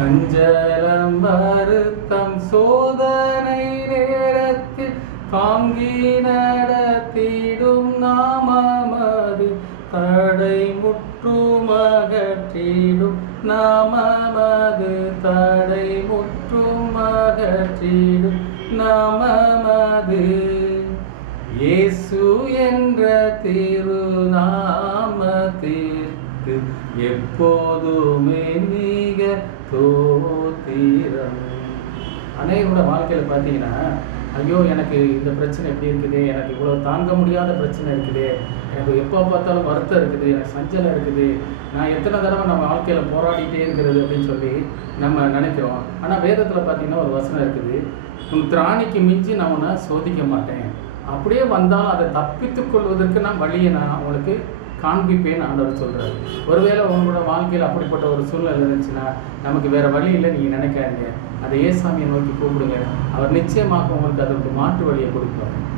சஞ்சலம் வருத்தம் சோதனை நேரத்தில் தாங்கி நடத்திடும் நாமமது தடை முற்றும் அகற்றிடும் நாமமது தடை முற்றும் அகற்றிடும் நாமமது இயேசு என்ற திருநாமத்திற்கு எப்போதுமே மிக தோத்திரம். அநேகரோட வாழ்க்கையில் பார்த்தீங்கன்னா, ஐயோ எனக்கு இந்த பிரச்சனை எப்படி இருக்குது, எனக்கு இவ்வளோ தாங்க முடியாத பிரச்சனை இருக்குது, எனக்கு எப்போ பார்த்தாலும் வருத்தம் இருக்குது, எனக்கு சஞ்சலம் இருக்குது, நான் எத்தனை தடவை நம்ம வாழ்க்கையில் போராடிட்டே இருக்கிறது அப்படின்னு சொல்லி நம்ம நினைக்கிறோம். ஆனால் வேதத்தில் பார்த்தீங்கன்னா ஒரு வசனம் இருக்குது, உன் திராணிக்கு மிஞ்சி நான் உன்னை சோதிக்க மாட்டேன், அப்படியே வந்தாலும் அதை தப்பித்துக் கொள்வதற்கு நான் வழியை நான் அவங்களுக்கு காண்பிப்பேன்னு ஆண்டவர் சொல்கிறார். ஒருவேளை உங்களோட வாழ்க்கையில் அப்படிப்பட்ட ஒரு சூழ்நிலை இருந்துச்சுன்னா நமக்கு வேறு வழி இல்லை நீங்கள் நினைக்காதீங்க, அதை ஏசாமியை நோக்கி கூப்பிடுங்க, அவர் நிச்சயமாக உங்களுக்கு அதற்கு மாற்று வழியை கொடுப்பார்.